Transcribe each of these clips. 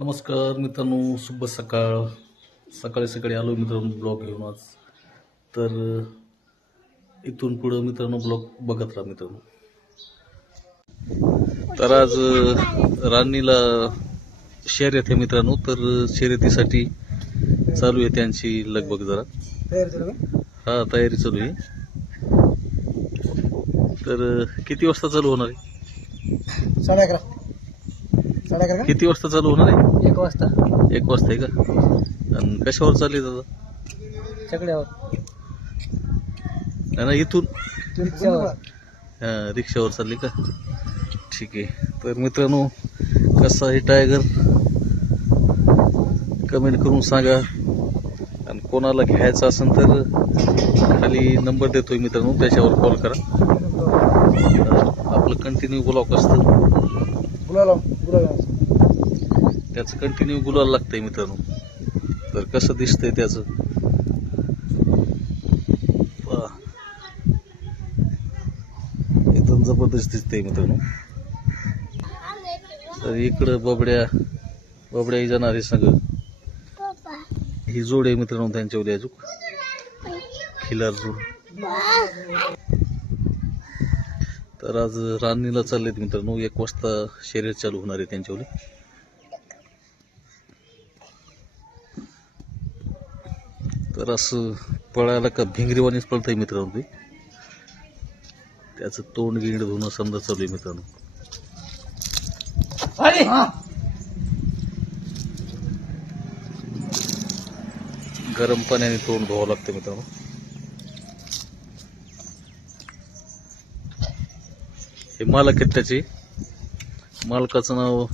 नमस्कार मित्रांनो शुभ सकाळ. सकाळी सकाळी आलो मित्रांनो ब्लॉग घेऊन आज. तर इथून पुढं मित्रांनो ब्लॉग बघत राहा मित्रांनो. तर आज राणीला शर्यत आहे मित्रांनो तर शर्यतीसाठी चालू आहे त्यांची लगबग जरा. हा तयारी चालू आहे. तर किती वाजता चालू होणार आहे? साडे अकरा. किती वाजता चालू होणार आहे? एक वाजता. एक वाजता आहे का? आणि कशावर चालली दादा? सगळ्यावर. नाही ना इथून. हा, रिक्षावर चालली का? ठीक आहे. तर मित्रांनो कसा आहे टायगर? कमेंट करून सांगा. आणि कोणाला घ्यायचं असेल तर खाली नंबर देतोय मित्रांनो त्याच्यावर कॉल करा. आपलं कंटिन्यू ब्लॉक असतं. गुलाला गुलाला त्याचं कंटिन्यू गुलाल लागतंय मित्रांनो. तर कसं दिसतंय त्याचं? पहा. एकदम जबरदस्त दिसतंय मित्रांनो. तर इकडं बबड्या बबड्या जाणार आहे सगळं ही जोड आहे मित्रांनो त्यांच्यावर अजून. खिलार जोड. तर आज राणीला चाललेत मित्रांनो. एक वाजता शर्यत चालू होणार आहे त्यांच्यावर. तर असं पळायला का भिंगरीवाणीच पळतंय मित्रांनो. ते त्याचं तोंड गिंड धुणं समजा चालू आहे मित्रांनो. गरम पाण्याने तोंड धुवावं लागतं मित्रांनो. हे मालक आहेत त्याचे. मालकाचं नाव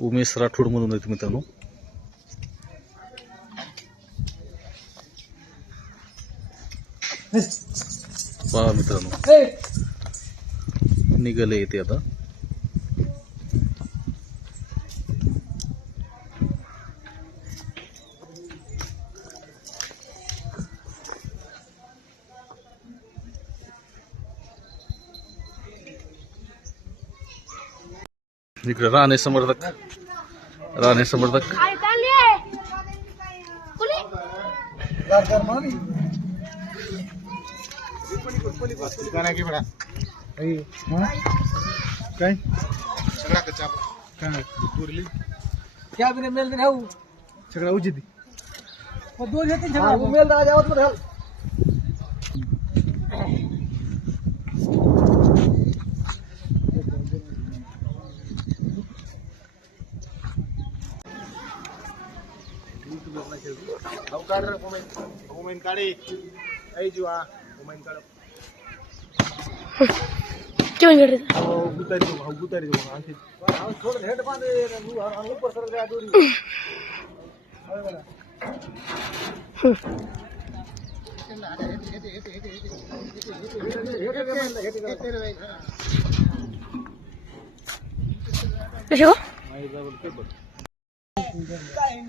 उमेश राठोड म्हणून आहेत मित्रांनो. पहा मित्रांनो. निघाले येते आता. इकडे राणे समर्थक. राणे समर्थक. काय चालले कुणी सगळा कच्चा काय पुरली क्या मेल बिने हाऊ सगळा उजिती दोन येते सगळा मेल राजा आवत मध्ये क्यों कर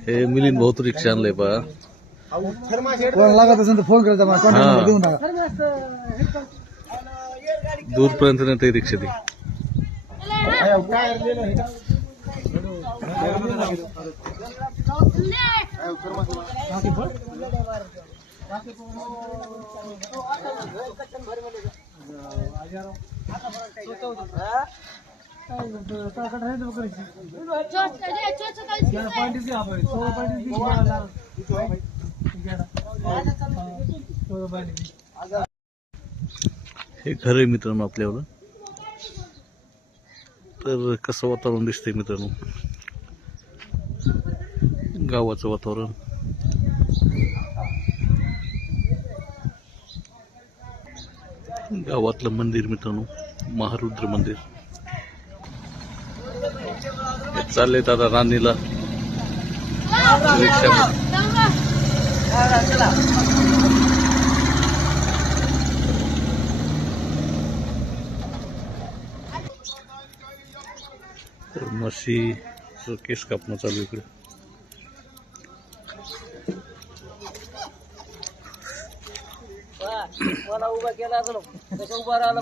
हे? मिलिंद भाऊ रिक्षा आणलंय पहा. कोण लागत असेल तर फोन करायचा मला हा. कॉन्टॅक्ट देऊन टाका दूरपर्यंत नेते रिक्षा ती हे खरं मित्रांनो आपल्यावर. तर कसं वातावरण दिसतंय मित्रांनो? गावाचं वातावरण. गावातलं मंदिर मित्रांनो महारुद्र मंदिर. हे चाललेत आता राणीला रिक्षामध्ये तर म्हशीचं केस कापणं चालू इकडे. मला उभा केला त्याच्या उभा राहिला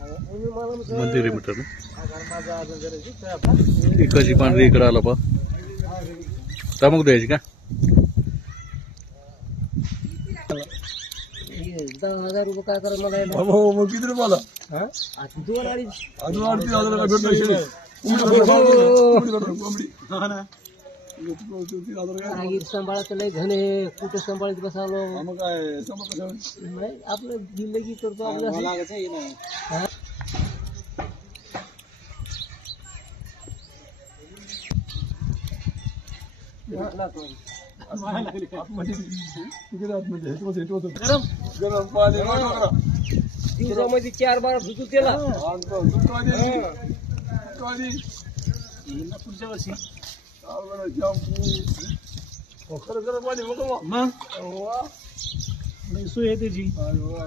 मंदिर आहे मित्रांनो. इकडची पांढरी इकडे आला पा चमक द्यायची का? दहा हजार रुपये काय करा मला मग किती रुपयाला दोन अडीच अजून अडतीस हजाराला कोंबडी सांभाळायचं लय घणे कुठं सांभाळत बसालो मग काय नाही आपलं जिंदगी करतो आपल्या हा? गरम? पाणी. दिवसामध्ये चार बारा आधी. पुढच्या वर्षी. मग. सोय आहे त्याची अरे वा.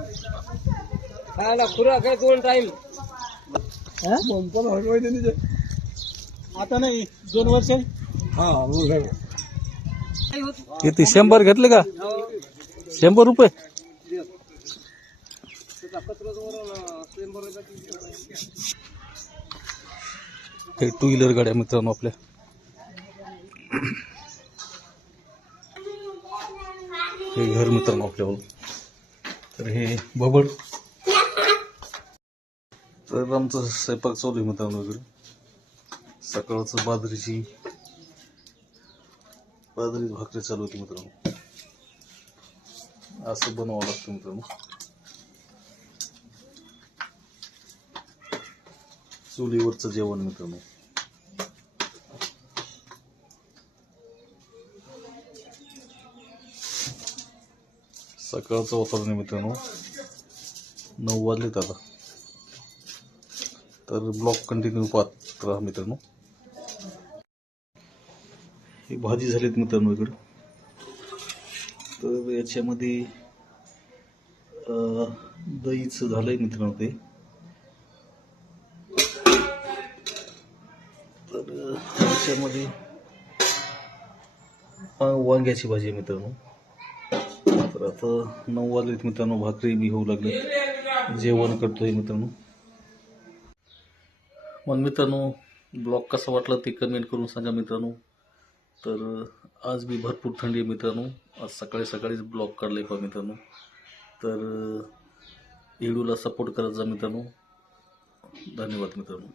खायला खुराक आहे दोन टाइम पण हलवाय ते आता नाही दोन वर्ष हा, हो, किती शंभर घेतले का शंभर रुपये हे टू व्हीलर गाड्या मित्रांनो आपल्या हे घर मित्रांनो आपल्यावर. तर हे बबड. तर आमचं स्वयंपाक चालू आहे मित्रांनो इकडे. सकाळचं बाजरीची बाजरी भाकरी चालू होती मित्रांनो. असं बनवावं लागतं मित्रांनो. चुलीवरचं जेवण मित्रांनो. सकाळचं वातावरण आहे मित्रांनो. नऊ वाजलेत आता. तर ब्लॉक कंटिन्यू पाहत राहा मित्रांनो. ही भाजी झालीत मित्रांनो इकडं. तर याच्यामध्ये दहीचं झालं झालंय मित्रांनो ते. तर याच्यामध्ये वांग्याची भाजी आहे मित्रांनो. तर आता नऊ वाजलेत मित्रांनो भाकरी बी होऊ लागले. जेवण करतोय मित्रांनो. मग मित्रांनो ब्लॉग कसा वाटला ते कमेंट करून सांगा मित्रांनो. तर आज मी भरपूर थंडी आहे मित्रांनो. आज सकाळी सकाळीच ब्लॉग काढले आहे पहा मित्रांनो. तर व्हिडिओला सपोर्ट करत जा मित्रांनो. धन्यवाद मित्रांनो.